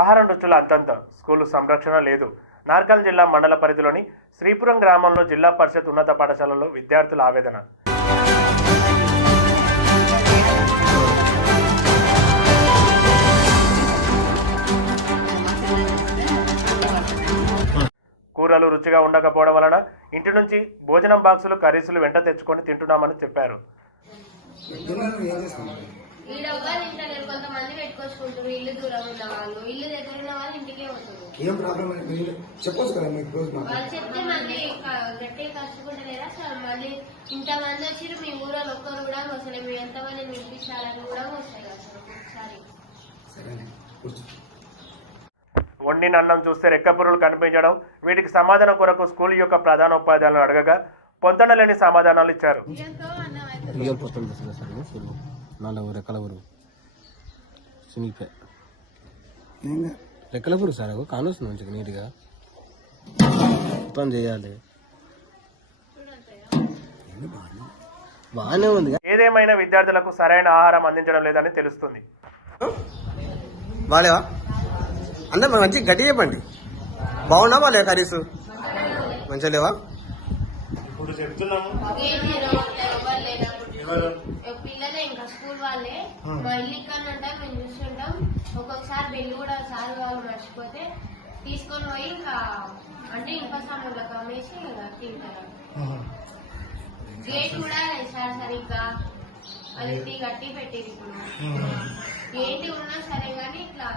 ఆహారం రుచుల అంతంత స్కూలు సంరక్షణ లేదు. నార్కల్ జిల్లా మండల పరిధిలోని శ్రీపురం గ్రామంలో జిల్లా పరిషత్ ఉన్నత పాఠశాలలో విద్యార్థుల ఆవేదన. కూరలు రుచిగా ఉండకపోవడం వలన ఇంటి నుంచి భోజనం బాక్సులు కర్రీసులు వెంట తెచ్చుకొని తింటున్నామని చెప్పారు. పెట్టుకొచ్చుకుంటారు. ఇల్లు దూరం ఉన్న వాళ్ళు. ఇల్లు దగ్గర ఉన్న వాళ్ళు ఇంటికే వస్తారు ఏం ప్రాబ్లం అని మీరు చెప్పొచ్చు కదా మీకు రోజు మాకు. వాళ్ళు చెప్తే మళ్ళీ గట్టిగా కష్టపడలేరా సార్ మళ్ళీ ఇంతమంది వచ్చిరు మీ ఒక్కరు కూడా మీ ఎంతమంది వినిపించాలని కూడా వస్తాయి కదా సార్ ఒక్కొక్కసారి. సరేనే. కూర్చో. వండిన అన్నం చూస్తే రెక్కపురులు కనిపించడం వీటికి సమాధానం కొరకు స్కూల్ యొక్క ప్రధానోపాధ్యాయులను అడగగా పొందడలేని సమాధానాలు ఇచ్చారు. నాలుగు రెక్కల ఊరు. చినిగిపోయి. రెక్కల ఊరు సార్ కానొస్తుంది మంచిగా నీట్గా. పని చేయాలి. బాగానే ఉంది. ఏదేమైనా విద్యార్థులకు సరైన ఆహారం అందించడం లేదని తెలుస్తుంది. బాగాలేవా అందరు మరి మంచిగా గట్టి చెప్పండి. బాగున్నా బాగాలేవా కర్రీస్ మంచిగా లేవా? ఇప్పుడు చెప్తున్నాము ఏంటి ఎవరు లేనప్పుడు పిల్లలే ఇంకా స్కూల్ వాళ్ళే. మా ఇల్లు ఇక్కడ ఉంటాం మేము చూస్తుంటాం. ఒక్కొక్కసారి బెల్లి కూడా సార్ వాళ్ళు మర్చిపోతే తీసుకొని పోయి ఇంకా అంటే ఇంకో సమయంలో అమ్మేసి ఇంకా తింటారు. గేట్ కూడా సార్ సరిగ్గా. అది కట్టి పెట్టేది ఇప్పుడు. ఏంటి ఉన్నా సరే కానీ ఇట్లా